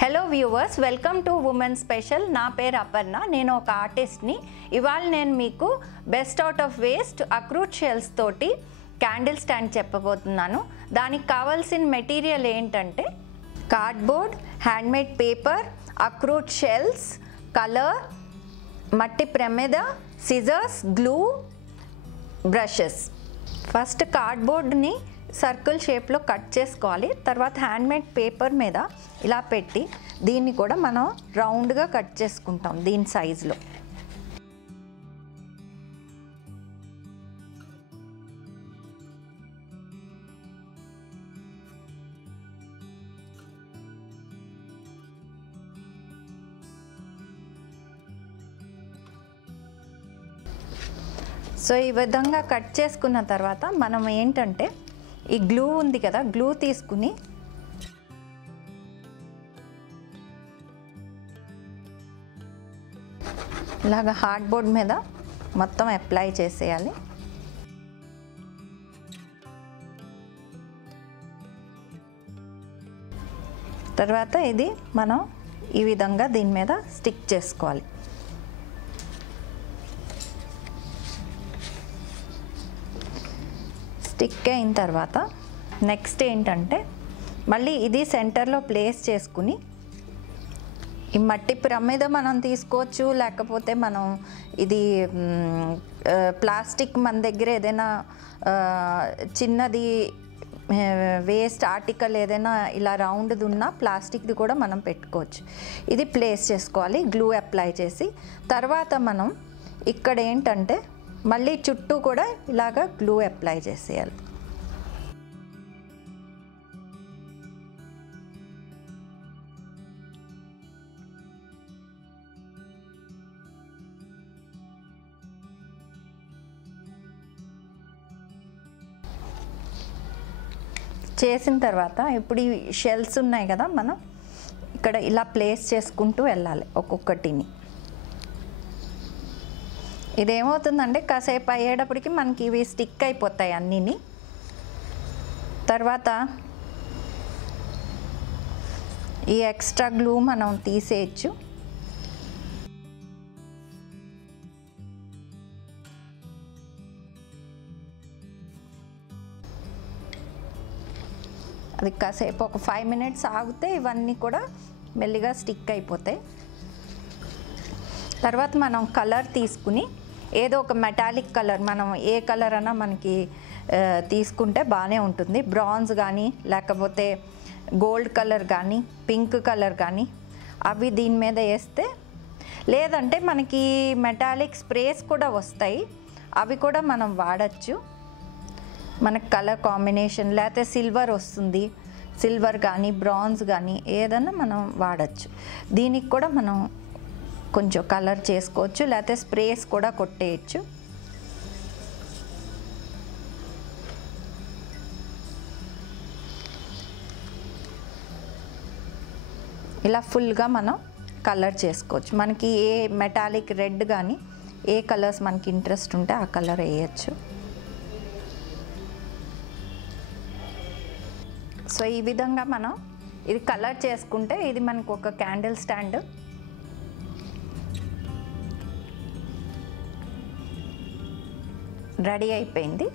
Hello viewers, welcome to women special. నా పేరు అపర్ణ. నేను ఒక ఆర్టిస్ట్ని. ఇవాళ నేను మీకు బెస్ట్ అవుట్ ఆఫ్ వేస్ట్ అక్రూట్ షెల్స్ తోటి క్యాండిల్ స్టాండ్ చెప్పబోతున్నాను. దానికి కావాల్సిన మెటీరియల్ ఏంటంటే కార్డ్బోర్డ్, హ్యాండ్మేడ్ పేపర్, అక్రూట్ షెల్స్, కలర్, మట్టి ప్రమిద, సిజర్స్, గ్లూ, బ్రషెస్. ఫస్ట్ కార్డ్బోర్డ్ని సర్కిల్ షేప్లో కట్ చేసుకోవాలి. తర్వాత హ్యాండ్మేడ్ పేపర్ మీద ఇలా పెట్టి దీన్ని కూడా మనం రౌండ్గా కట్ చేసుకుంటాం దీని సైజులో. సో ఈ విధంగా కట్ చేసుకున్న తర్వాత మనం ఏంటంటే ఈ గ్లూ ఉంది కదా, గ్లూ తీసుకుని ఇలాగ హార్డ్బోర్డ్ మీద మొత్తం అప్లై చేసేయాలి. తర్వాత ఇది మనం ఈ విధంగా దీని మీద స్టిక్ చేసుకోవాలి. స్టిక్ అయిన తర్వాత నెక్స్ట్ ఏంటంటే మళ్ళీ ఇది సెంటర్లో ప్లేస్ చేసుకుని ఈ మట్టి ప్రమిద మనం తీసుకోవచ్చు, లేకపోతే మనం ఇది ప్లాస్టిక్ మన దగ్గర ఏదైనా చిన్నది వేస్ట్ ఆర్టికల్ ఏదైనా ఇలా రౌండ్ది ఉన్న ప్లాస్టిక్ది కూడా మనం పెట్టుకోవచ్చు. ఇది ప్లేస్ చేసుకోవాలి గ్లూ అప్లై చేసి. తర్వాత మనం ఇక్కడ ఏంటంటే మళ్ళీ చుట్టూ కూడా ఇలాగ గ్లూ అప్లై చేసేయాలి. చేసిన తర్వాత ఇప్పుడు ఈ షెల్స్ ఉన్నాయి కదా, మనం ఇక్కడ ఇలా ప్లేస్ చేసుకుంటూ వెళ్ళాలి ఒక్కొక్కటిని. ఇదేమవుతుందంటే కాసేపు అయ్యేటప్పటికి మనకి ఇవి స్టిక్ అయిపోతాయి అన్నీని. తర్వాత ఈ ఎక్స్ట్రా గ్లూ మనం తీసేయచ్చు. అది కాసేపు ఒక 5 మినిట్స్ ఆగితే ఇవన్నీ కూడా మెల్లిగా స్టిక్ అయిపోతాయి. తర్వాత మనం కలర్ తీసుకుని ఏదో ఒక మెటాలిక్ కలర్, మనం ఏ కలర్ అన్నా మనకి తీసుకుంటే బాగానే ఉంటుంది. బ్రాంజ్ కానీ, లేకపోతే గోల్డ్ కలర్ కానీ, పింక్ కలర్ కానీ అవి దీని మీద వేస్తే, లేదంటే మనకి మెటాలిక్ స్ప్రేస్ కూడా వస్తాయి, అవి కూడా మనం వాడచ్చు. మనకు కలర్ కాంబినేషన్ లేకపోతే సిల్వర్ వస్తుంది, సిల్వర్ కానీ బ్రాంజ్ కానీ ఏదన్నా మనం వాడచ్చు. దీనికి కూడా మనం కొంచెం కలర్ చేసుకోవచ్చు, లేకపోతే స్ప్రేస్ కూడా కొట్టేయచ్చు. ఇలా ఫుల్గా మనం కలర్ చేసుకోవచ్చు. మనకి ఏ మెటాలిక్ రెడ్ కానీ ఏ కలర్స్ మనకి ఇంట్రెస్ట్ ఉంటే ఆ కలర్ వేయచ్చు. సో ఈ విధంగా మనం ఇది కలర్ చేసుకుంటే ఇది మనకు ఒక క్యాండిల్ స్టాండ్ రెడీ అయిపోయింది.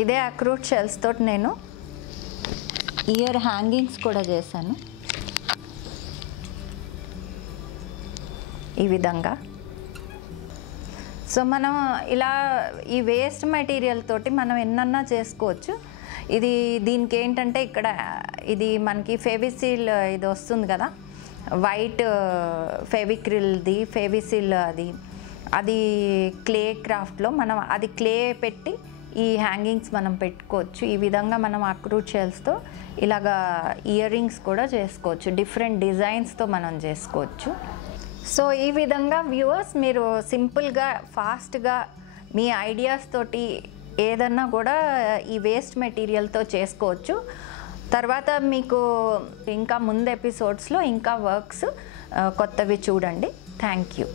ఇదే అక్రూట్ షెల్స్ తోటి నేను ఇయర్ హ్యాంగింగ్స్ కూడా చేశాను ఈ విధంగా. సో మనం ఇలా ఈ వేస్ట్ మెటీరియల్ తోటి మనం ఎన్నన్నా చేసుకోవచ్చు. ఇది దీనికి ఏంటంటే ఇక్కడ ఇది మనకి ఫెవిసిల్ ఇది వస్తుంది కదా, వైట్ ఫెవిక్రిల్ది ఫెవిసిల్, అది క్లే క్రాఫ్ట్లో మనం అది క్లే పెట్టి ఈ హ్యాంగింగ్స్ మనం పెట్టుకోవచ్చు. ఈ విధంగా మనం అక్రూట్ షెల్స్తో ఇలాగా ఇయర్ రింగ్స్ కూడా చేసుకోవచ్చు, డిఫరెంట్ డిజైన్స్తో మనం చేసుకోవచ్చు. సో ఈ విధంగా వ్యూవర్స్ మీరు సింపుల్గా ఫాస్ట్గా మీ ఐడియాస్ తోటి ఏదన్నా కూడా ఈ వేస్ట్ మెటీరియల్తో చేసుకోవచ్చు. తర్వాత మీకు ఇంకా ముందు ఎపిసోడ్స్లో ఇంకా వర్క్స్ కొత్తవి చూడండి. Thank you.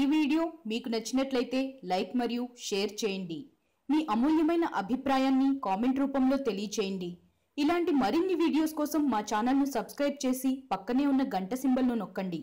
ఈ వీడియో మీకు నచ్చినట్లయితే లైక్ మరియు షేర్ చేయండి. మీ అమూల్యమైన అభిప్రాయాన్ని కామెంట్ రూపంలో తెలియచేయండి. ఇలాంటి మరిన్ని వీడియోస్ కోసం మా ఛానల్ను సబ్స్క్రైబ్ చేసి పక్కనే ఉన్న గంట సింబల్ను నొక్కండి.